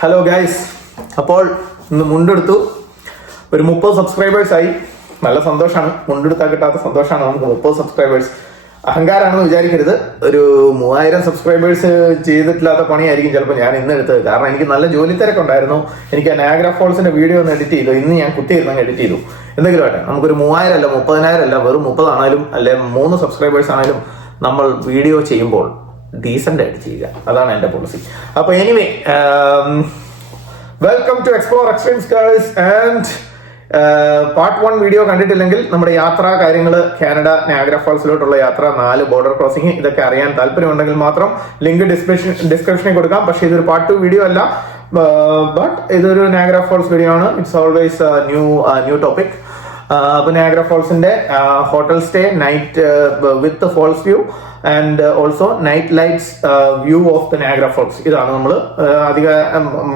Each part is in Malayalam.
ഹലോ ഗൈസ് അപ്പോൾ ഇന്ന് മുണ്ടെടുത്തു. ഒരു മുപ്പത് സബ്സ്ക്രൈബേഴ്സ് ആയി. നല്ല സന്തോഷമാണ് മുണ്ടെടുത്താൽ കിട്ടാത്ത സന്തോഷമാണ് നമുക്ക് മുപ്പത് സബ്സ്ക്രൈബേഴ്സ് അഹങ്കാരാണെന്ന് വിചാരിക്കരുത്. ഒരു മൂവായിരം സബ്സ്ക്രൈബേഴ്സ് ചെയ്തിട്ടില്ലാത്ത പണിയായിരിക്കും ചിലപ്പോൾ ഞാൻ ഇന്ന് എടുത്തത്. കാരണം എനിക്ക് നല്ല ജോലി തിരക്കുണ്ടായിരുന്നു. എനിക്ക് നാഗ്ര ഫോൾസിന്റെ വീഡിയോ ഒന്ന് എഡിറ്റ് ചെയ്തു. ഇന്ന് ഞാൻ കുത്തിയിരുന്ന് എഡിറ്റ് ചെയ്തു. എന്തെങ്കിലും ആട്ടെ നമുക്കൊരു മൂവായിരം അല്ല മുപ്പതിനായിരം അല്ല വെറും മുപ്പതാണേലും അല്ലെ മൂന്ന് സബ്സ്ക്രൈബേഴ്സ് ആണെങ്കിലും നമ്മൾ വീഡിയോ ചെയ്യുമ്പോൾ ഡീസന്റ് ആയിട്ട് ചെയ്യുക. അതാണ് എന്റെ പോളിസി അപ്പൊ anyway welcome to explore extremes girls and part one video കണ്ടിട്ടില്ലെങ്കിൽ നമ്മുടെ യാത്രാ കാര്യങ്ങൾ കാനഡ നാഗ്ര ഫോൾസിലോട്ടുള്ള യാത്ര നാല് ബോർഡർ ക്രോസിംഗ് ഇതൊക്കെ അറിയാൻ താല്പര്യമുണ്ടെങ്കിൽ മാത്രം ലിങ്ക് ഡിസ്ക്രിപ്ഷൻ ഡിസ്ക്രിപ്ഷനിൽ കൊടുക്കാം. പക്ഷേ ഇതൊരു പാർട്ട് ടു വീഡിയോ അല്ല. ബട്ട് ഇതൊരു നാഗ്ര ഫോൾസ് വീഡിയോ ആണ്. It's always new new topic അപ്പൊ Niagara ഫോൾസിന്റെ hotel stay night with falls view and also night lights view of the Niagara Falls ഇതാണ് നമ്മൾ അധിക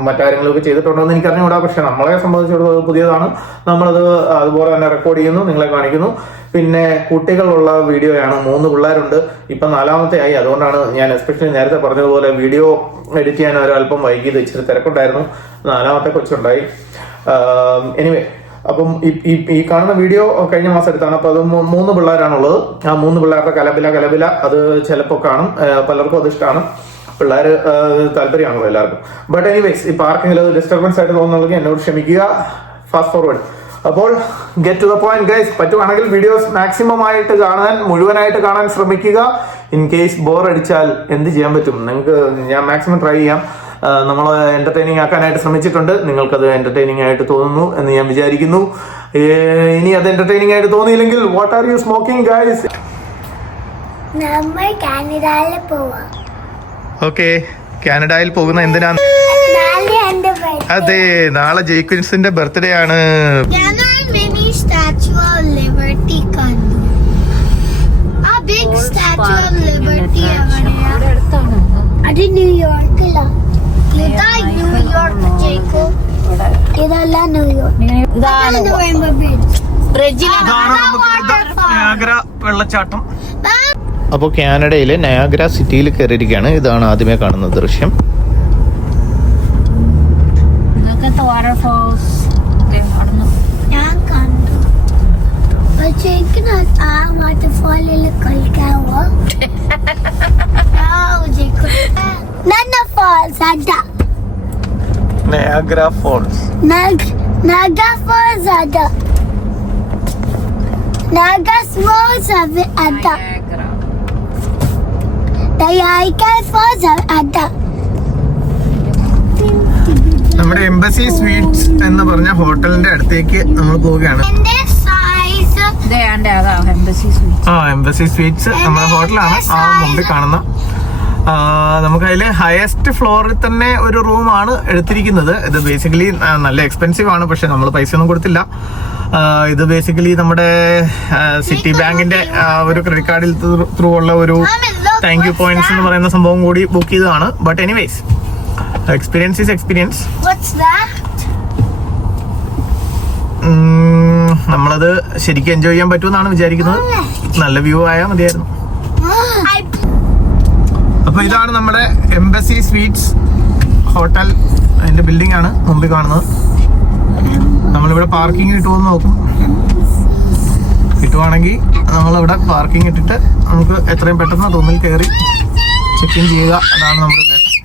മറ്റാരങ്ങളൊക്കെ ചെയ്തിട്ടുണ്ടോ എന്ന് എനിക്കറിഞ്ഞുകൂടാ. പക്ഷെ നമ്മളെ സംബന്ധിച്ചിടത്തോളം പുതിയതാണ്. നമ്മളത് അതുപോലെ തന്നെ റെക്കോർഡ് ചെയ്യുന്നു നിങ്ങളെ കാണിക്കുന്നു. പിന്നെ കുട്ടികളുള്ള വീഡിയോയാണ് മൂന്ന് പിള്ളേരുണ്ട്. ഇപ്പൊ നാലാമത്തെ ആയി. അതുകൊണ്ടാണ് ഞാൻ എസ്പെഷ്യലി നേരത്തെ പറഞ്ഞതുപോലെ വീഡിയോ എഡിറ്റ് ചെയ്യാൻ ഒരൽപ്പം അല്പം വൈകിയത്. ഇച്ചിരി തിരക്കുണ്ടായിരുന്നു. നാലാമത്തെ കൊച്ചുണ്ടായി. എനിവേ അപ്പം ഈ- ഈ കാണുന്ന വീഡിയോ കഴിഞ്ഞ മാസം എടുത്താണ്. അപ്പൊ അത് മൂന്ന് പിള്ളേരാണുള്ളത്. ആ മൂന്ന് പിള്ളേരുടെ കലബില കലബില അത് ചിലപ്പോൾ കാണും. പലർക്കും അത് ഇഷ്ടമാണ് പിള്ളേർ താല്പര്യമാണല്ലോ എല്ലാവർക്കും. ബട്ട് എനിവേസ് ഇപ്പൊ ആർക്കെങ്കിലും അത് ഡിസ്റ്റർബൻസ് ആയിട്ട് തോന്നുന്നുണ്ടെങ്കിൽ എന്നോട് ക്ഷമിക്കുക. ഫാസ്റ്റ് ഫോർവേഡ് അപ്പോൾ get to the point guys പറ്റുവാണെങ്കിൽ വീഡിയോസ് മാക്സിമം ആയിട്ട് കാണാൻ മുഴുവനായിട്ട് കാണാൻ ശ്രമിക്കുക. ഇൻ കേസ് ബോർ അടിച്ചാൽ എന്ത് ചെയ്യാൻ പറ്റും? നിങ്ങൾക്ക് ഞാൻ മാക്സിമം ട്രൈ ചെയ്യാം. നമ്മൾ എന്റർടൈനിങ് ആക്കാനായിട്ട് ശ്രമിച്ചിട്ടുണ്ട്. നിങ്ങൾക്കത് എന്റർടൈനിങ് ആയിട്ട് തോന്നുന്നു എന്ന് ഞാൻ വിചാരിക്കുന്നു. ഇനി അത് എന്റർടൈനിങ് ആയിട്ട് തോന്നിയില്ലെങ്കിൽ what are you smoking guys നമ്മൾ കാനഡയിൽ പോവാം. ഓക്കെ. കാനഡയിൽ പോകുന്ന എന്തിനാ നാളെ അതെ നാളെ ജെയ്ക്വിൻസിന്റെ ബർത്ത്ഡേ ആണ്. ഞാനൊരു മിനി സ്റ്റാച്ചു ഓഫ് ലിബർട്ടി കണ്ടു. ആ ബിഗ് സ്റ്റാച്ചു ഓഫ് ലിബർട്ടി എവിടെയാ? അത് ന്യൂയോർക്കിലാണ് ഇതല്ല ന്യൂയോർക്ക് വെള്ളച്ചാട്ടം. അപ്പോൾ കാനഡയിലെ നയാഗ്ര സിറ്റിയിൽ കയറിയിരിക്കുകയാണ്. ഇതാണ് ആദ്യമേ കാണുന്ന ദൃശ്യം. Look Niagara Falls Niagara Falls അത് നയാഗ്ര ഫോൾസ് അത് അത് നയാഗ്ര ഫോൾസ് നമ്മുടെ എംബസി സ്വീറ്റ്സ് എന്ന് പറഞ്ഞ ഹോട്ടലിന്റെ അടുത്തേക്ക് നമ്മൾ പോവുകയാണ്. ആ എംബസി സ്വീറ്റ്സ് നമ്മുടെ ഹോട്ടലാണ് ആ മുമ്പിൽ കാണുന്ന നമുക്ക് അതിൽ ഹയസ്റ്റ് ഫ്ലോറിൽ തന്നെ ഒരു റൂമാണ് എടുത്തിരിക്കുന്നത്. ഇത് ബേസിക്കലി നല്ല എക്സ്പെൻസീവ് ആണ് പക്ഷെ നമ്മൾ പൈസ ഒന്നും കൊടുത്തില്ല. ഇത് ബേസിക്കലി നമ്മുടെ സിറ്റി ബാങ്കിന്റെ ഒരു ക്രെഡിറ്റ് കാർഡിൽ ത്രൂ ഉള്ള ഒരു താങ്ക് യു പോയിന്റ്സ് എന്ന് പറയുന്ന സംഭവം കൂടി ബുക്ക് ചെയ്തതാണ്. But anyways experience is experience നമ്മളത് ശരിക്കും എൻജോയ് ചെയ്യാൻ പറ്റുമെന്നാണ് വിചാരിക്കുന്നത്. നല്ല വ്യൂ ആയാൽ മതിയായിരുന്നു. അപ്പൊ ഇതാണ് നമ്മുടെ എംബസി സ്വീറ്റ്സ് ഹോട്ടൽ അതിന്റെ ബിൽഡിംഗ് ആണ് മുമ്പിൽ കാണുന്നത്. നമ്മളിവിടെ പാർക്കിംഗ് കിട്ടുമെന്ന് നോക്കും. കിട്ടുവാണെങ്കിൽ നമ്മളിവിടെ പാർക്കിംഗ് ഇട്ടിട്ട് നമുക്ക് എത്രയും പെട്ടെന്ന് റൂമിൽ കയറി ചെക്ക് ഇൻ ചെയ്യുക. അതാണ് നമ്മുടെ ഉദ്ദേശം.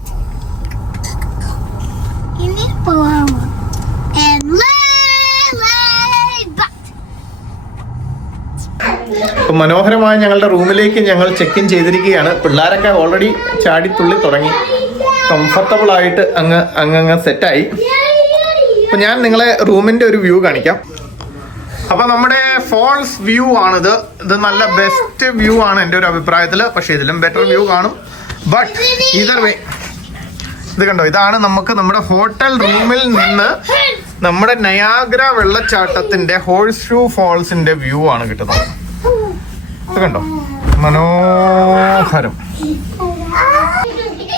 അപ്പൊ മനോഹരമായ ഞങ്ങളുടെ റൂമിലേക്ക് ഞങ്ങൾ ചെക്ക് ഇൻ ചെയ്തിരിക്കുകയാണ്. പിള്ളേരൊക്കെ ഓൾറെഡി ചാടിത്തുള്ളി തുടങ്ങി. കംഫർട്ടബിൾ ആയിട്ട് അങ്ങ് അങ്ങ് സെറ്റായി അപ്പൊ ഞാൻ നിങ്ങളെ റൂമിന്റെ ഒരു വ്യൂ കാണിക്കാം. അപ്പൊ നമ്മുടെ ഫോൾസ് വ്യൂ ആണിത്. ഇത് നല്ല ബെസ്റ്റ് വ്യൂ ആണ് എന്റെ ഒരു അഭിപ്രായത്തിൽ. പക്ഷെ ഇതിലും ബെറ്റർ വ്യൂ കാണും. ബട്ട് ഇതർ വേ ഇത് കണ്ടോ? ഇതാണ് നമുക്ക് നമ്മുടെ ഹോട്ടൽ റൂമിൽ നിന്ന് നമ്മുടെ നയാഗ്ര വെള്ളച്ചാട്ടത്തിന്റെ ഹോഴ്സ് ഷൂ ഫോൾസിന്റെ വ്യൂ ആണ് കിട്ടുന്നത്. ഇത് കണ്ടോ? മനോഹരം.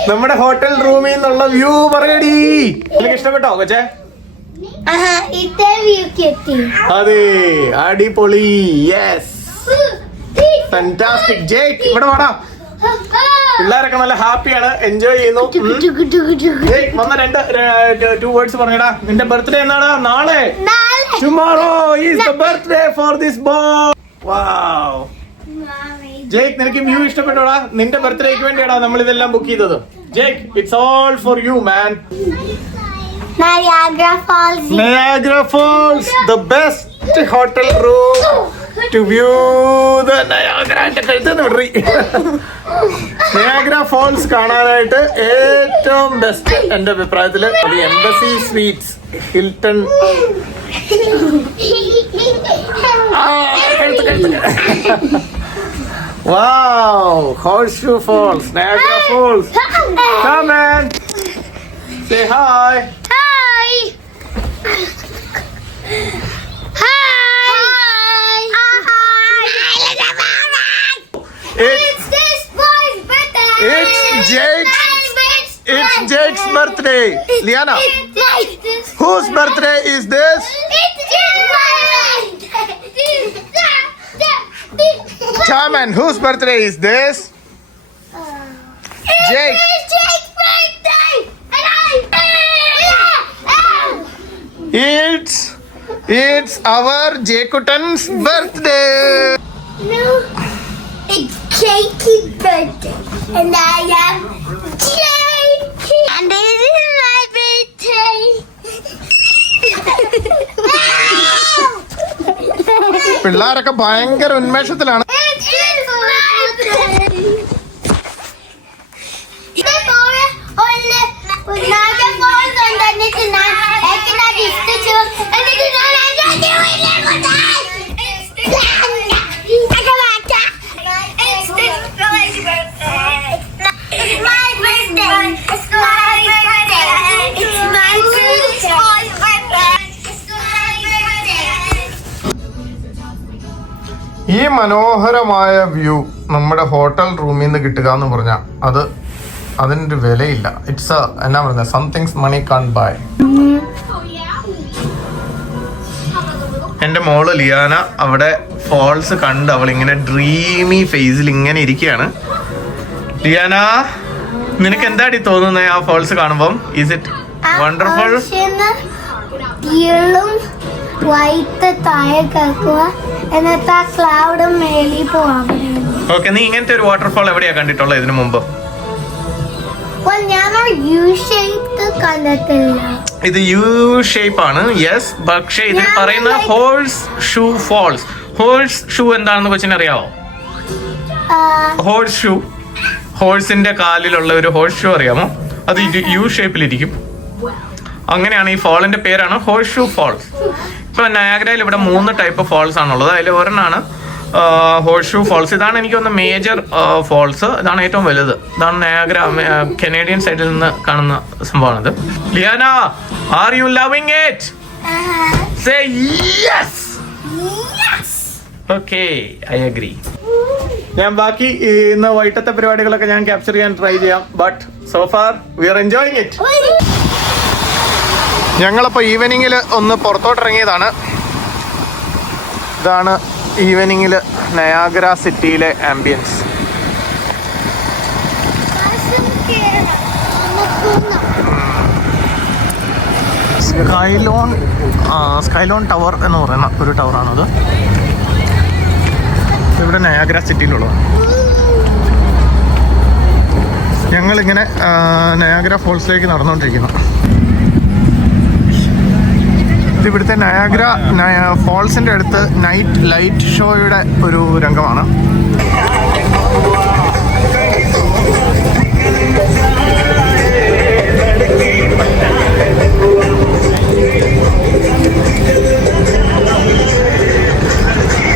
നമ്മുടെ ഹോട്ടൽ റൂമിൽ നിന്നുള്ള വ്യൂ പറയടി. നിനക്ക് ഇഷ്ടപ്പെട്ടോ കൊച്ചേ. അതെ അടിപൊളി. യെസ് ഫാന്റാസ്റ്റിക് ജേക്ക് ഇവിടെ വാടാ. പിള്ളേരൊക്കെ നല്ല ഹാപ്പിയാണ് എൻജോയ് ചെയ്യുന്നു. വന്ന രണ്ട് ടു വേർഡ്സ് പറഞ്ഞടാ. നിന്റെ ബർത്ത്ഡേ എന്നാടാ? നാളെ. നാളെ. Tomorrow is the birthday for this boy wow Jake നിനക്ക് വ്യൂ ഇഷ്ടപ്പെട്ടോടാ? നിന്റെ ബർത്ത്ഡേക്ക് വേണ്ടിയാടാ നമ്മൾ ഇതെല്ലാം ബുക്ക് ചെയ്തത്. Jake it's all for you man Niagara Falls. The best the best hotel room to view the Niagara. എന്റെ നയാഗ്ര ഫോൾസ് കാണാനായിട്ട് ഏറ്റവും ബെസ്റ്റ് എന്റെ അഭിപ്രായത്തിൽ Embassy Suites Hilton ah, Wow, Horseshoe Falls, Niagara Falls. Come in. Say hi. Hi. Hi. Hi. It's, it's this boy's birthday. It's Jake's it's Jake's birthday. Liana, whose birthday is this? Chairman, whose birthday is this? Jake. Jake's birthday! It's it's our Jakutan's birthday. No, it's Jakey's birthday. And I am Jakey. And this is my birthday. പിള്ളേരൊക്കെ ഭയങ്കര ഉന്മേഷത്തിലാണ് മനോഹരമായ വ്യൂ നമ്മുടെ ഹോട്ടൽ റൂമിൽ നിന്ന് കിട്ടുക എന്ന് പറഞ്ഞാൽ അത് അതിനൊരു വിലയില്ല. ഇറ്റ്സ് എന്നാ പറഞ്ഞ സംതിങ്സ് മണി കാൺ ബൈ എന്റെ മോൾ ലിയാന അവിടെ ഫോൾസ് കണ്ട് അവൾ ഇങ്ങനെ ഡ്രീമി ഫേസിൽ ഇങ്ങനെ ഇരിക്കുകയാണ് ലിയാന നിനക്ക് എന്താടി തോന്നുന്നത് ആ ഫോൾസ് കാണുമ്പം? ഇസ് ഇറ്റ് വണ്ടർഫുൾ വൈറ്റ് താഴെ കേൾക്കുക. എന്നിട്ട് ആ ക്ലൗഡ് മേലിൽ പോവാൻ ഓക്കെ നീ ഇങ്ങനത്തെ ഒരു വാട്ടർഫോൾ എവിടെയാ കണ്ടിട്ടുള്ളത് ഇതിനു മുമ്പ്? ഞാൻ യു ഷേപ്പ് കണ്ടിട്ടില്ല. ഇത് യു ഷേപ്പ് ആണ് യെസ് പക്ഷേ ഇതിൽ പറയുന്ന holes shoe false holes shoe എന്താണെന്ന് കൊച്ചിന് അറിയാവോ? ഹോൾസ് ഷൂ ഹോഴ്സിന്റെ കാലിലുള്ള ഒരു ഹോൾസ് ഷൂ അറിയാമോ? അത് യു ഷേപ്പിലിരിക്കും അങ്ങനെയാണ് ഈ ഫോളിന്റെ പേരാണ് ഹോഴ്സ് ഷൂ ഫോൾസ് ഇപ്പൊ നയാഗ്രയിൽ ഇവിടെ മൂന്ന് ടൈപ്പ് ഫോൾസ് ആണുള്ളത്. അതിൽ ഒരെണ്ണമാണ് ഹോഴ്ഷൂ ഫോൾസ് ഇതാണ് എനിക്ക് ഒന്ന് മേജർ ഫോൾസ് ഇതാണ് ഏറ്റവും വലുത്. ഇതാണ് നയാഗ്ര കനേഡിയൻ സൈഡിൽ നിന്ന് കാണുന്ന സംഭവമാണിത്. Liana are you loving it say yes. Okay I agree ഞാൻ ബാക്കി ഇന്ന് വൈകിട്ടത്തെ പരിപാടികളൊക്കെ ഞാൻ ക്യാപ്ചർ ചെയ്യാൻ ട്രൈ ചെയ്യാം. But so far we are enjoying it ഞങ്ങളിപ്പോൾ ഈവനിങ്ങിൽ ഒന്ന് പുറത്തോട്ട് ഇറങ്ങിയതാണ് ഇതാണ് ഈവനിങ്ങിൽ നയാഗ്ര സിറ്റിയിലെ ആംബിയൻസ് സ്കൈലോൺ സ്കൈലോൺ ടവർ എന്ന് പറയുന്ന ഒരു ടവറാണത് ഇവിടെ നയാഗ്ര സിറ്റിയിലുള്ളത് ഞങ്ങളിങ്ങനെ നയാഗ്ര ഫോൾസിലേക്ക് നടന്നുകൊണ്ടിരിക്കുന്നു ഇത് ഇവിടുത്തെ നയാഗ്ര നയ- ഫോൾസിന്റെ അടുത്ത് നൈറ്റ് ലൈറ്റ് ഷോയുടെ ഒരു രംഗമാണ്.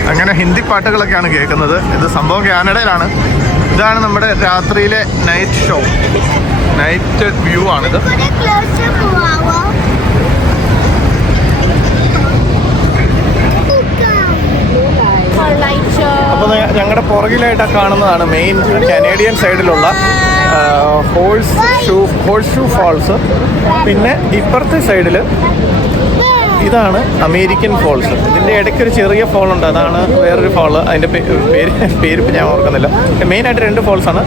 അങ്ങനെ ഹിന്ദി പാട്ടുകളൊക്കെയാണ് കേൾക്കുന്നത്. ഇത് സംഭവം കാനഡയിലാണ്. ഇതാണ് നമ്മുടെ രാത്രിയിലെ നൈറ്റ് ഷോ. നൈറ്റ് വ്യൂ ആണിത്. അപ്പോൾ ഞങ്ങളുടെ പുറകിലായിട്ട് കാണുന്നതാണ് മെയിൻ കനേഡിയൻ സൈഡിലുള്ള Horseshoe Horseshoe false പിന്നെ ഇപ്പുറത്തെ സൈഡിൽ ഇതാണ് അമേരിക്കൻ ഫോൾസ് ഇതിന്റെ ഇടയ്ക്ക് ഒരു ചെറിയ ഫോൾ ഉണ്ട്. അതാണ് വേറൊരു ഫോൾ അതിന്റെ പേര് പേര് ഇപ്പം ഞാൻ ഓർക്കുന്നില്ല. മെയിനായിട്ട് രണ്ട് ഫോൾസ് ആണ്.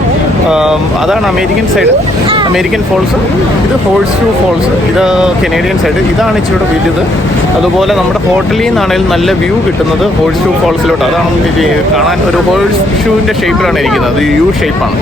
അതാണ് അമേരിക്കൻ സൈഡ് അമേരിക്കൻ ഫോൾസ് ഇത് ഹോൾസ് ടു ഫോൾസ് ഇത് കനേഡിയൻ സൈഡ് ഇതാണ് ഇച്ചിരി വലുത് അതുപോലെ നമ്മുടെ ഹോട്ടലിൽ നിന്നാണെങ്കിലും നല്ല വ്യൂ കിട്ടുന്നത് ഹോൾസ് ടു ഫോൾസിലോട്ട് അതാണ് കാണാൻ ഒരു ഹോൾസ് ഷൂവിന്റെ ഷേപ്പിലാണ് ഇരിക്കുന്നത്. അത് യു ഷേപ്പാണ്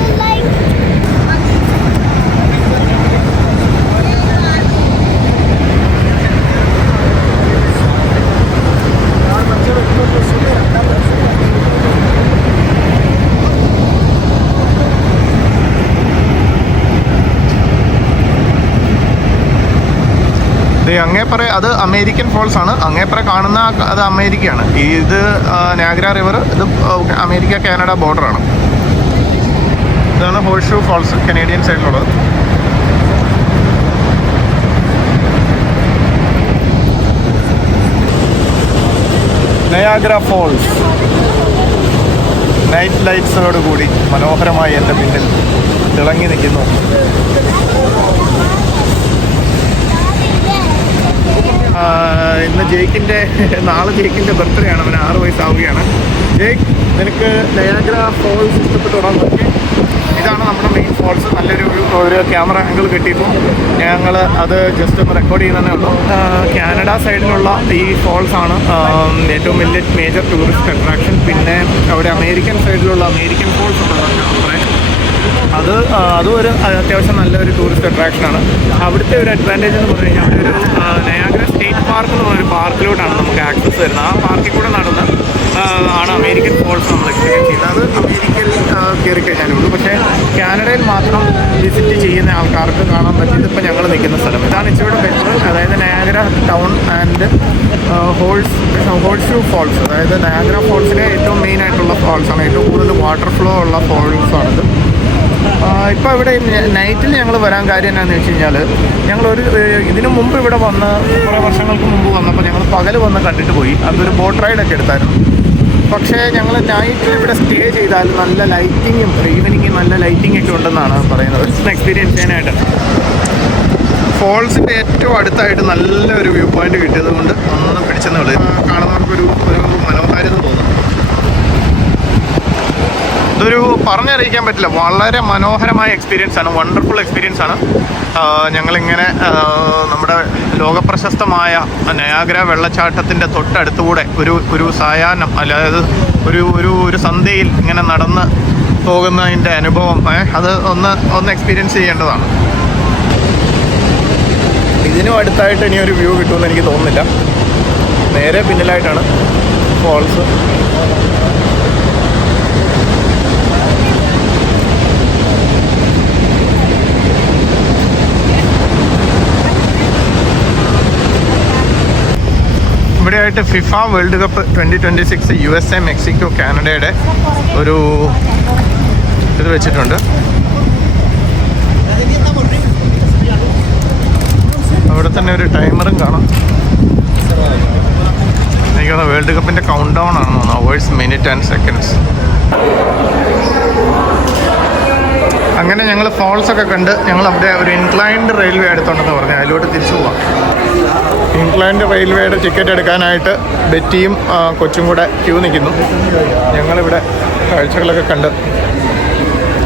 ദേ അങ്ങേപ്പറ അത് അമേരിക്കൻ ഫോൾസ് ആണ്. അങ്ങേപ്പറ കാണുന്ന അത് അമേരിക്കയാണ്. ഇത് നാഗ്ര റിവർ ഇത് അമേരിക്ക കാനഡ ബോർഡർ ആണ്. ഇതാണ് ഹോഴ്ഷൂ ഫോൾസ് കനേഡിയൻ സൈഡിലുള്ളത് നയാഗ്ര ഫോൾസ് നൈറ്റ് ലൈറ്റ്സോടുകൂടി മനോഹരമായി എന്റെ പിന്നിൽ തിളങ്ങി നിൽക്കുന്നു ആ, ഇന്ന് ജേക്കിന്റെ നാളെ ജേക്കിന്റെ ബർത്ത്ഡേ ആണ്. അവന് ആറ് വയസ്സാവുകയാണ്. ജേക്ക് നിനക്ക് നയാഗ്ര ഫോൾസ് ഇഷ്ടപ്പെട്ടോടാൻ നോക്കി ഇതാണ് നമ്മുടെ മെയിൻ ഫോൾസ് നല്ലൊരു ഒരു ക്യാമറ ആംഗിൾ കിട്ടിയപ്പോൾ ഞങ്ങൾ അത് ജസ്റ്റ് ഒന്ന് റെക്കോർഡ് ചെയ്യുന്നതേ ഉള്ളൂ. കാനഡ സൈഡിലുള്ള ഈ ഫോൾസ് ആണ് ഏറ്റവും വലിയ മേജർ ടൂറിസ്റ്റ് അട്രാക്ഷൻ പിന്നെ അവിടെ അമേരിക്കൻ സൈഡിലുള്ള അമേരിക്കൻ ഫോൾസ് ഉള്ളതാണ് അത് അതും ഒരു അത്യാവശ്യം നല്ലൊരു ടൂറിസ്റ്റ് അട്രാക്ഷനാണ് അവിടുത്തെ ഒരു അഡ്വാന്റേജ് എന്ന് പറഞ്ഞു കഴിഞ്ഞാൽ ഒരു നയാഗ്ര സ്റ്റേറ്റ് പാർക്ക് എന്ന് പറഞ്ഞൊരു പാർക്കിലോട്ടാണ് നമുക്ക് ആക്സസ് വരുന്നത്. ആ പാർക്കിൽ കൂടെ നടന്ന് ആണ് അമേരിക്കൻ ഫോൾസ് നമ്മൾ എക്സ്പീരിയൻസ് ചെയ്യുന്നത്. അത് അമേരിക്കയിൽ കയറി കഴിഞ്ഞാലേ ഉള്ളൂ. പക്ഷേ കാനഡയിൽ മാത്രം വിസിറ്റ് ചെയ്യുന്ന ആൾക്കാർക്ക് കാണാൻ പറ്റിയത് ഇപ്പോൾ ഞങ്ങൾ നിൽക്കുന്ന സ്ഥലം. ഇതാണ് ഇച്ചിരി ബെറ്റർ അതായത് Niagara town and Horse Horseshoe Falls അതായത് നയാഗ്ര ഫോൾസിലെ ഏറ്റവും മെയിൻ ആയിട്ടുള്ള ഫോൾസ് ആണ്. ഏറ്റവും കൂടുതൽ വാട്ടർ ഫ്ലോ ഉള്ള ഫോൾസ് ആണിത്. ഇപ്പോൾ ഇവിടെ നൈറ്റിൽ ഞങ്ങൾ വരാൻ കാര്യം എന്താണെന്ന് വെച്ച് കഴിഞ്ഞാൽ ഞങ്ങൾ ഇതിനു മുമ്പ് ഇവിടെ വന്ന് കുറേ വർഷങ്ങൾക്ക് മുമ്പ് വന്നപ്പോൾ ഞങ്ങൾ പകൽ വന്ന് കണ്ടിട്ട് പോയി. അതൊരു ബോട്ട് റൈഡൊക്കെ എടുത്തായിരുന്നു. പക്ഷേ ഞങ്ങൾ നൈറ്റിൽ ഇവിടെ സ്റ്റേ ചെയ്താൽ നല്ല ലൈറ്റിങ്ങും ഈവനിങ് നല്ല ലൈറ്റിംഗ് ഒക്കെ ഉണ്ടെന്നാണ് പറയുന്നത്. എക്സ്പീരിയൻസ് ചെയ്യാനായിട്ട്. ഫോൾസിന്റെ ഏറ്റവും അടുത്തായിട്ട് നല്ലൊരു വ്യൂ പോയിന്റ് കിട്ടിയത് കൊണ്ട് ഒന്ന് പിടിച്ചെന്നുള്ളൂ കാണുന്നവർക്കൊരു ഒരു മനോഹാരിത തോന്നും ഇതൊരു പറഞ്ഞറിയിക്കാൻ പറ്റില്ല. വളരെ മനോഹരമായ എക്സ്പീരിയൻസ് ആണ്. വണ്ടർഫുൾ എക്സ്പീരിയൻസ് ആണ്. ഞങ്ങളിങ്ങനെ നമ്മുടെ ലോകപ്രശസ്തമായ നയാഗ്ര വെള്ളച്ചാട്ടത്തിന്റെ തൊട്ടടുത്തുകൂടെ ഒരു ഒരു സായാഹ്നം അതായത് ഒരു ഒരു ഒരു സന്ധ്യയിൽ ഇങ്ങനെ നടന്ന് പോകുന്നതിന്റെ അനുഭവം അത് ഒന്ന് ഒന്ന് എക്സ്പീരിയൻസ് ചെയ്യേണ്ടതാണ്. ഇതിനും അടുത്തായിട്ട് ഇനി ഒരു വ്യൂ കിട്ടുമെന്ന് എനിക്ക് തോന്നുന്നില്ല. നേരെ പിന്നിലായിട്ടാണ് ഫോൾസ് ഇവിടെയായിട്ട് FIFA World Cup twenty twenty six U S A Mexico കാനഡയുടെ ഒരു ഇത് വെച്ചിട്ടുണ്ട്. അവിടെ തന്നെ ഒരു ടൈമറും കാണാം. എനിക്കത് വേൾഡ് കപ്പിന്റെ കൗണ്ട് ഡൗൺ ആണെന്ന് തോന്നുന്നു. അവേഴ്സ് മിനിറ്റ് ആൻഡ് സെക്കൻഡ്സ് അങ്ങനെ ഞങ്ങൾ ഫോൾസ് ഒക്കെ കണ്ട് ഞങ്ങൾ അവിടെ ഒരു ഇൻക്ലൈൻഡ് റെയിൽവേ അടുത്തുണ്ടെന്ന് പറഞ്ഞു. അതിലോട്ട് തിരിച്ചു പോവാം. ഇൻക്ലൈൻഡ് റെയിൽവേയുടെ ടിക്കറ്റ് എടുക്കാനായിട്ട് ബെറ്റിയും കൊച്ചും കൂടെ ക്യൂ നിൽക്കുന്നു. ഞങ്ങളിവിടെ കാഴ്ചകളൊക്കെ കണ്ട്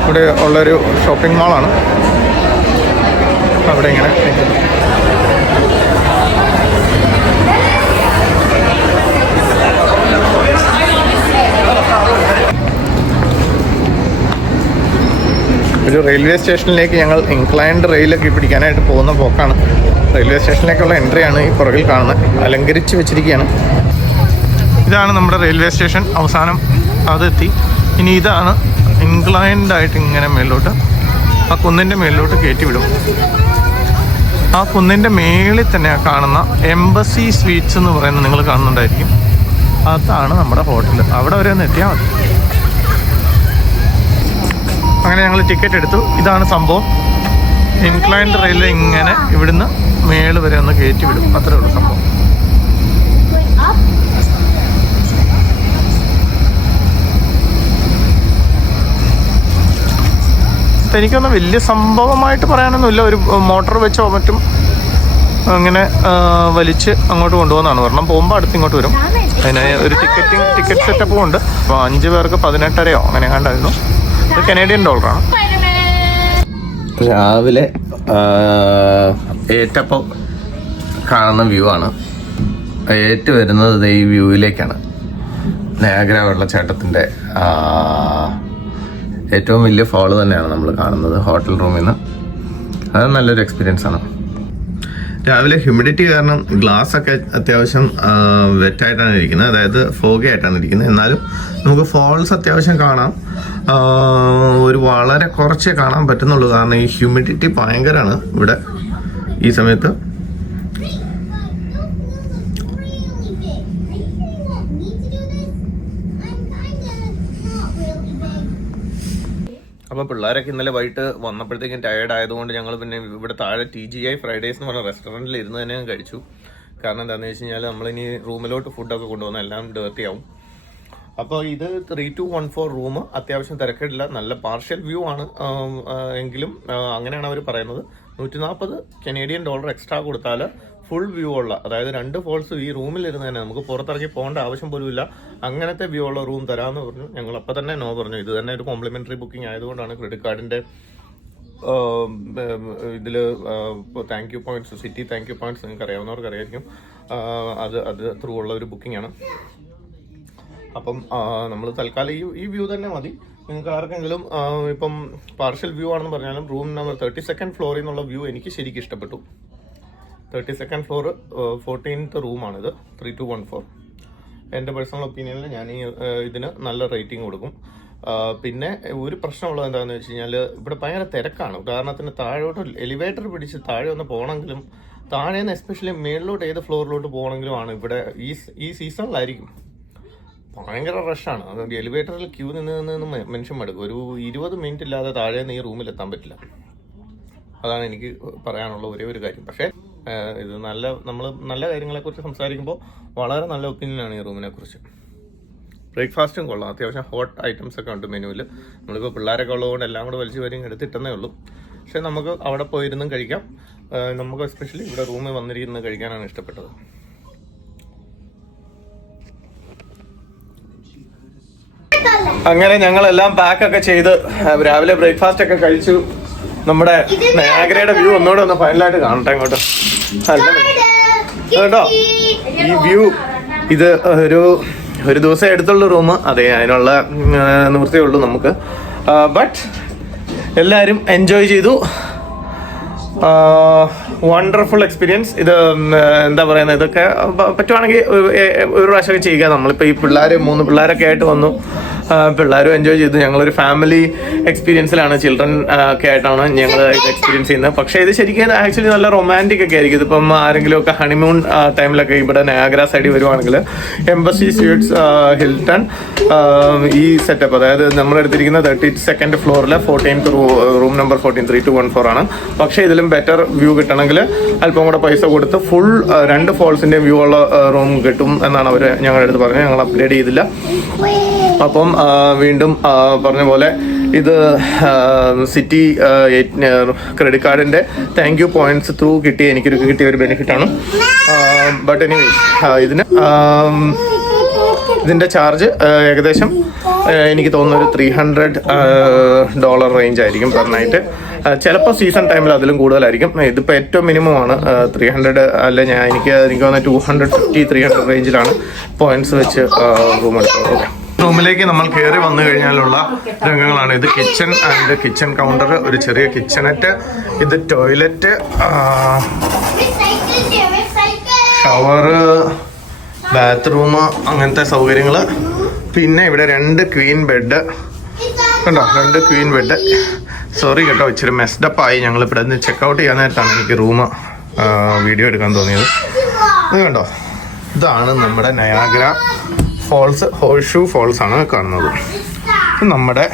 ഇവിടെ ഉള്ളൊരു ഷോപ്പിംഗ് മാളാണ് അവിടെ ഇങ്ങനെ ഒരു റെയിൽവേ സ്റ്റേഷനിലേക്ക് ഞങ്ങൾ ഇൻക്ലൈൻഡ് റെയിലൊക്കെ പിടിക്കാനായിട്ട് പോകുന്ന പോക്കാണ്. റെയിൽവേ സ്റ്റേഷനിലേക്കുള്ള എൻട്രിയാണ് ഈ പുറകിൽ കാണുന്നത്. അലങ്കരിച്ച് വെച്ചിരിക്കുകയാണ്. ഇതാണ് നമ്മുടെ റെയിൽവേ സ്റ്റേഷൻ അവസാനം അതെത്തി. ഇനി ഇതാണ് ഇൻക്ലൈൻഡ് ആയിട്ട് ഇങ്ങനെ മേളിലോട്ട് ആ കുന്നിന്റെ മേളിലോട്ട് കയറ്റി വിടും. ആ കുന്നിന്റെ മേളിൽ തന്നെ കാണുന്ന എംബസി സ്വീറ്റ്സ് എന്ന് പറയുന്നത് നിങ്ങൾ കാണുന്നുണ്ടായിരിക്കും. അതാണ് നമ്മുടെ ഹോട്ടൽ അവിടെ വരെ ഒന്ന് എത്തിയാൽ മതി. അങ്ങനെ ഞങ്ങൾ ടിക്കറ്റ് എടുത്തു. ഇതാണ് സംഭവം. ഇൻക്ലൈൻഡ് റെയിൽവേ ഇങ്ങനെ ഇവിടുന്ന് മേൾ വരെ ഒന്ന് കയറ്റി വിടും. അത്രേ ഉള്ളൂ സംഭവം. എനിക്കൊന്നും വലിയ സംഭവമായിട്ട് പറയാനൊന്നുമില്ല. ഒരു മോട്ടോർ വെച്ചോ മറ്റും അങ്ങനെ വലിച്ച് അങ്ങോട്ട് കൊണ്ടുപോകുന്നതാണ്. ഒരെണ്ണം പോകുമ്പോൾ അടുത്ത് ഇങ്ങോട്ട് വരും. അതിന് ഒരു ടിക്കറ്റിംഗ് ടിക്കറ്റ് സെറ്റപ്പും ഉണ്ട്. അപ്പോൾ അഞ്ച് പേർക്ക് പതിനെട്ടരയോ അങ്ങനെ കണ്ടായിരുന്നു കനേഡിയൻ ഡോളറാണ്. രാവിലെ ഏറ്റപ്പം കാണുന്ന വ്യൂ ആണ്. ഏറ്റു വരുന്നത് ഈ വ്യൂവിലേക്കാണ്. നയാഗ്ര വെള്ളച്ചാട്ടത്തിന്റെ ഏറ്റവും വലിയ ഫോൾ തന്നെയാണ് നമ്മൾ കാണുന്നത് ഹോട്ടൽ റൂമിൽ നിന്ന് അത് നല്ലൊരു എക്സ്പീരിയൻസ് ആണ്. രാവിലെ ഹ്യൂമിഡിറ്റി കാരണം ഗ്ലാസ് ഒക്കെ അത്യാവശ്യം വെറ്റായിട്ടാണ് ഇരിക്കുന്നത്. അതായത് ഫോഗി ആയിട്ടാണ് ഇരിക്കുന്നത്. എന്നാലും നമുക്ക് ഫോൾസ് അത്യാവശ്യം കാണാം. ഒരു വളരെ കുറച്ചേ കാണാൻ പറ്റുന്നുള്ളൂ. കാരണം ഈ ഹ്യൂമിഡിറ്റി ഭയങ്കരമാണ് ഇവിടെ ഈ സമയത്ത്. അപ്പോൾ പിള്ളേരൊക്കെ ഇന്നലെ വൈകിട്ട് വന്നപ്പോഴത്തേക്കും ടയേർഡ് ആയതുകൊണ്ട് ഞങ്ങൾ പിന്നെ ഇവിടെ താഴെ ടി ജി ഐ ഫ്രൈഡേസ് എന്ന് പറഞ്ഞ റെസ്റ്റോറന്റിൽ ഇരുന്ന് തന്നെ കഴിച്ചു. കാരണം എന്താണെന്ന് വെച്ച് കഴിഞ്ഞാൽ നമ്മളിനി റൂമിലോട്ട് ഫുഡൊക്കെ കൊണ്ടുവന്ന എല്ലാം ഡേർട്ടി ആവും. അപ്പോൾ ഇത് three two one four room അത്യാവശ്യം തിരക്കേടില്ല. നല്ല പാർഷ്യൽ വ്യൂ ആണ്. എങ്കിലും അങ്ങനെയാണ് അവർ പറയുന്നത്. നൂറ്റി നാൽപ്പത് കനേഡിയൻ ഡോളർ എക്സ്ട്രാ കൊടുത്താൽ ഫുൾ വ്യൂ ഉള്ള അതായത് രണ്ട് ഫോൾസ് ഈ റൂമിൽ ഇരുന്ന് തന്നെ നമുക്ക് പുറത്തിറങ്ങി പോകേണ്ട ആവശ്യം പോലും ഇല്ല. അങ്ങനത്തെ വ്യൂ ഉള്ള റൂം തരാമെന്ന് പറഞ്ഞു. ഞങ്ങൾ അപ്പം തന്നെ നോ പറഞ്ഞു. ഇത് തന്നെ ഒരു കോംപ്ലിമെന്ററി ബുക്കിംഗ് ആയതുകൊണ്ടാണ് ക്രെഡിറ്റ് കാർഡിന്റെ ഇതിൽ thank you points Citi thank you points നിങ്ങൾക്ക് അറിയാവുന്നവർക്ക് അറിയായിരിക്കും. അത് അത് ത്രൂ ഉള്ള ഒരു ബുക്കിംഗ് ആണ്. അപ്പം നമ്മൾ തൽക്കാലം ഈ ഈ വ്യൂ തന്നെ മതി. നിങ്ങൾക്ക് ആർക്കെങ്കിലും ഇപ്പം പാർഷ്യൽ വ്യൂ ആണെന്ന് പറഞ്ഞാലും റൂം നമ്പർ തേർട്ടി സെക്കൻഡ് ഫ്ലോറിൽ നിന്നുള്ള വ്യൂ എനിക്ക് ശരിക്കും ഇഷ്ടപ്പെട്ടു. തേർട്ടി സെക്കൻഡ് ഫ്ലോർ ഫോർട്ടീൻത്ത് റൂമാണിത് ത്രീ ടു വൺ ഫോർ എന്റെ പേഴ്സണൽ ഒപ്പീനിയനിൽ ഞാൻ ഈ ഇതിന് നല്ല റേറ്റിംഗ് കൊടുക്കും. പിന്നെ ഒരു പ്രശ്നമുള്ളത് എന്താണെന്ന് വെച്ച് കഴിഞ്ഞാൽ ഇവിടെ ഭയങ്കര തിരക്കാണ്. ഉദാഹരണത്തിന് താഴോട്ട് എലിവേറ്റർ പിടിച്ച് താഴെ ഒന്ന് പോകണമെങ്കിലും താഴെ നിന്ന് എസ്പെഷ്യലി മേളിലോട്ട് ഏത് ഫ്ലോറിലോട്ട് പോകണമെങ്കിലും ആണ് ഇവിടെ ഈ ഈ സീസണിലായിരിക്കും ഭയങ്കര റഷാണ് അതുകൊണ്ട് എലിവേറ്ററിൽ ക്യൂ നിന്ന് നിന്ന് മെൻഷൻ മടുക്കും. ഒരു ഇരുപത് മിനിറ്റ് ഇല്ലാതെ താഴെ നിന്ന് ഈ റൂമിൽ എത്താൻ പറ്റില്ല. അതാണ് എനിക്ക് പറയാനുള്ള ഒരേ ഒരു കാര്യം. പക്ഷേ ഇത് നല്ല നമ്മൾ നല്ല കാര്യങ്ങളെക്കുറിച്ച് സംസാരിക്കുമ്പോൾ വളരെ നല്ല ഒപ്പീനിയനാണ് ഈ റൂമിനെ കുറിച്ച് ബ്രേക്ക്ഫാസ്റ്റും കൊള്ളാം. അത്യാവശ്യം ഹോട്ട് ഐറ്റംസ് ഒക്കെ ഉണ്ട് മെനുവിൽ നമ്മളിപ്പോൾ പിള്ളേരൊക്കെ ഉള്ളതുകൊണ്ട് എല്ലാം കൂടെ വലിച്ചു വരും എടുത്തിട്ടെന്നേ ഉള്ളൂ. പക്ഷേ നമുക്ക് അവിടെ പോയിരുന്നും കഴിക്കാം. നമുക്ക് എസ്പെഷ്യലി ഇവിടെ റൂമിൽ വന്നിരിക്കുന്നത് കഴിക്കാനാണ് ഇഷ്ടപ്പെട്ടത്. അങ്ങനെ ഞങ്ങളെല്ലാം പാക്ക് ഒക്കെ ചെയ്ത് രാവിലെ ബ്രേക്ക്ഫാസ്റ്റ് ഒക്കെ കഴിച്ചു. നമ്മുടെ നാഗ്രയുടെ വ്യൂ ഒന്നുകൂടെ ഒന്ന് ഫൈനലായിട്ട് കാണട്ടെ ഇങ്ങോട്ട്. കേട്ടോ. ഈ വ്യൂ ഇത് ഒരു ഒരു ദിവസം എടുത്തുള്ള റൂം. അതെ അതിനുള്ള നിവൃത്തിയേ ഉള്ളൂ നമുക്ക്. ബട്ട് എല്ലാവരും എൻജോയ് ചെയ്തു. വണ്ടർഫുൾ എക്സ്പീരിയൻസ് ഇത് എന്താ പറയുന്നത് ഇതൊക്കെ പറ്റുവാണെങ്കിൽ ഒരു പ്രാവശ്യമൊക്കെ ചെയ്യുക. നമ്മളിപ്പോൾ ഈ പിള്ളേർ മൂന്ന് പിള്ളേരൊക്കെ ആയിട്ട് വന്നു. പിള്ളേരും എൻജോയ് ചെയ്തു. ഞങ്ങളൊരു ഫാമിലി എക്സ്പീരിയൻസിലാണ് ചിൽഡ്രൻ ഒക്കെ ആയിട്ടാണ് ഞങ്ങൾ എക്സ്പീരിയൻസ് ചെയ്യുന്നത്. പക്ഷേ ഇത് ശരിക്കും ആക്ച്വലി നല്ല റൊമാന്റിക് ഒക്കെ ആയിരിക്കും. ഇതിപ്പം ആരെങ്കിലും ഒക്കെ ഹണിമൂൺ ടൈമിലൊക്കെ ഇവിടെ നയാഗ്ര സൈഡിൽ വരുവാണെങ്കിൽ എംബസി സ്വീറ്റ്സ് ഹിൽട്ടൺ ഈ സെറ്റപ്പ് അതായത് നമ്മൾ എടുത്തിരിക്കുന്ന thirty second ഫ്ലോറിലെ fourteenth room number fourteen three two one four ആണ്. പക്ഷേ ഇതിലും ബെറ്റർ വ്യൂ കിട്ടണമെങ്കിൽ അല്പം കൂടെ പൈസ കൊടുത്ത് ഫുൾ രണ്ട് ഫോൾസിന്റെ വ്യൂ ഉള്ള റൂം കിട്ടും എന്നാണ് അവർ ഞങ്ങളുടെ അടുത്ത് പറഞ്ഞത്. ഞങ്ങൾ അപ്ഗ്രേഡ് ചെയ്തില്ല. അപ്പം വീണ്ടും പറഞ്ഞ പോലെ ഇത് സിറ്റി ക്രെഡിറ്റ് കാർഡിന്റെ താങ്ക് യു പോയിന്റ്സ് ത്രൂ കിട്ടിയ എനിക്കൊരു കിട്ടിയ ഒരു ബെനിഫിറ്റ് ആണ്. ബട്ട് എനിവേ ഇതിന് ഇതിന്റെ ചാർജ് ഏകദേശം എനിക്ക് തോന്നുന്ന ഒരു ത്രീ ഹൺഡ്രഡ് ഡോളർ റേഞ്ച് ആയിരിക്കും പെർ നൈറ്റ് ചിലപ്പോൾ സീസൺ ടൈമിൽ അതിലും കൂടുതലായിരിക്കും. ഇതിപ്പോൾ ഏറ്റവും മിനിമം ആണ്. ത്രീ ഹൺഡ്രഡ് അല്ല ഞാൻ എനിക്ക് എനിക്ക് തോന്നുന്ന two hundred fifty three hundred റേഞ്ചിലാണ് പോയിന്റ്സ് വെച്ച് റൂം എടുത്തത്. ഓക്കെ റൂമിലേക്ക് നമ്മൾ കയറി വന്നു കഴിഞ്ഞാലുള്ള രംഗങ്ങളാണ്. ഇത് കിച്ചൺ ആൻഡ് കിച്ചൺ കൗണ്ടർ ഒരു ചെറിയ കിച്ചണറ്റ് ഇത് ടോയ്ലറ്റ് ഷവർ ബാത്റൂം അങ്ങനത്തെ സൗകര്യങ്ങൾ പിന്നെ ഇവിടെ രണ്ട് ക്വീൻ ബെഡ് കണ്ടോ? രണ്ട് ക്വീൻ ബെഡ് സോറി കേട്ടോ ഇച്ചിരി മെസ്ഡപ്പ് ആയി. ഞങ്ങൾ ഇവിടെ നിന്ന് ചെക്കൗട്ട് ചെയ്യാൻ നേരത്താണ് എനിക്ക് റൂം വീഡിയോ എടുക്കാൻ തോന്നിയത്. ഇത് കണ്ടോ? ഇതാണ് നമ്മുടെ നയാഗ്ര ഫോൾസ് ഹോൾഷൂ ഫോൾസ് ആണ് കാണുന്നത്. നമ്മുടെ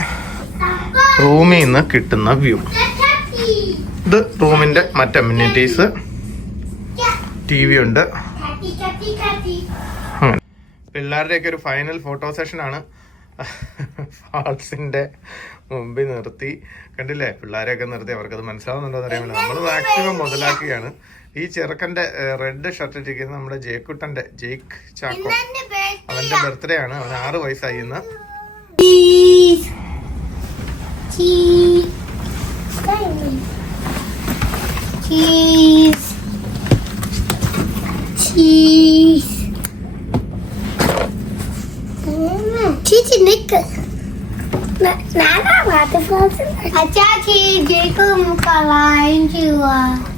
റൂമിൽ നിന്ന് കിട്ടുന്ന വ്യൂ. ഇത് റൂമിന്റെ മറ്റ് അമ്യൂണിറ്റീസ് ടി വി ഉണ്ട്. അങ്ങനെ. പിള്ളേരുടെയൊക്കെ ഒരു ഫൈനൽ ഫോട്ടോ സെഷനാണ് ഫാൾസിന്റെ മുമ്പിൽ നിർത്തി. കണ്ടില്ലേ? പിള്ളേരെയൊക്കെ നിർത്തി. അവർക്കത് മനസ്സിലാവുന്നുണ്ടോ എന്ന് അറിയാമല്ലോ നമ്മൾ മാക്സിമം മുതലാക്കുകയാണ് ഈ ചെറുക്കന്റെ റെഡ് ഷർട്ട് ഇട്ടിരിക്കുന്നത് നമ്മുടെ ജേക്കുട്ടന്റെ ജേക്ക് ചാക്കോ. അവന്റെ ബർത്ത്ഡേ ആണ്. അവൻ ആറ് വയസ്സായി ഇന്ന്. Cheese. നിക്ക്. നാനാ വാട്ടർഫോൾസ് അച്ചാച്ചി ജേക്കും കളയും ചെയ്യുവാ.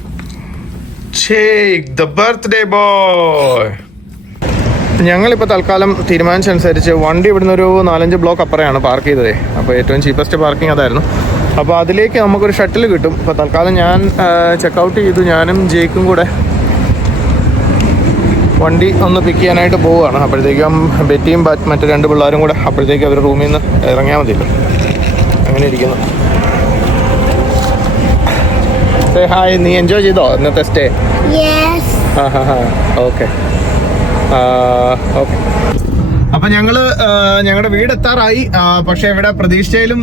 ഷേക്ക് ദ ബർത്ത്ഡേ ബോയ് ഞങ്ങളിപ്പോൾ തൽക്കാലം തീരുമാനിച്ചനുസരിച്ച് വണ്ടി ഇവിടുന്ന് ഒരു നാലഞ്ച് ബ്ലോക്ക് അപ്പുറയാണ് പാർക്ക് ചെയ്തത്. അപ്പോൾ ഏറ്റവും ചീപ്പസ്റ്റ് പാർക്കിംഗ് അതായിരുന്നു. അപ്പോൾ അതിലേക്ക് നമുക്കൊരു ഷട്ടിൽ കിട്ടും. അപ്പോൾ തൽക്കാലം ഞാൻ ചെക്കൗട്ട് ചെയ്തു. ഞാനും ജേക്കും കൂടെ വണ്ടി ഒന്ന് പിക്ക് ചെയ്യാനായിട്ട് പോവുകയാണ്. അപ്പോഴത്തേക്കും ബെറ്റിയും മറ്റു രണ്ട് പിള്ളേരും കൂടെ അപ്പോഴത്തേക്കും അവർ റൂമിൽ നിന്ന് ഇറങ്ങിയാൽ മതിയല്ലോ. അങ്ങനെ ഇരിക്കുന്നു. ഹായ് നീ എൻജോയ് ചെയ്തോ ഇന്നത്തെ സ്റ്റേ ഓക്കെ ഓക്കെ അപ്പൊ ഞങ്ങൾ ഞങ്ങളുടെ വീട് എത്താറായി. പക്ഷേ പക്ഷെ ഇവിടെ പ്രതീക്ഷയിലും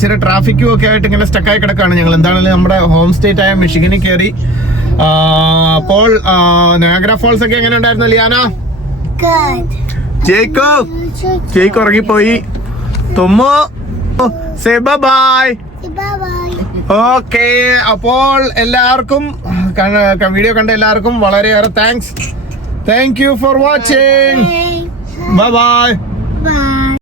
ചില ട്രാഫിക്കും ഒക്കെ ആയിട്ട് ഇങ്ങനെ സ്റ്റക്കായി കിടക്കുകയാണ് ഞങ്ങൾ എന്താണെങ്കിലും നമ്മുടെ ഹോം സ്റ്റേറ്റ് ആയ മിഷിഗനിൽ കയറി അപ്പോൾ നാഗ്ര ഫോൾസ് ഒക്കെ എങ്ങനെ ഉണ്ടായിരുന്നു ലിയാന? ജേക്കോ? ജേക്ക് ഉറങ്ങിപ്പോയി. തുമ്മോ? സേ ബൈ ബൈ ഓക്കെ അപ്പോൾ എല്ലാവർക്കും വീഡിയോ കണ്ട എല്ലാവർക്കും വളരെയേറെ thanks thank you for watching bye bye bye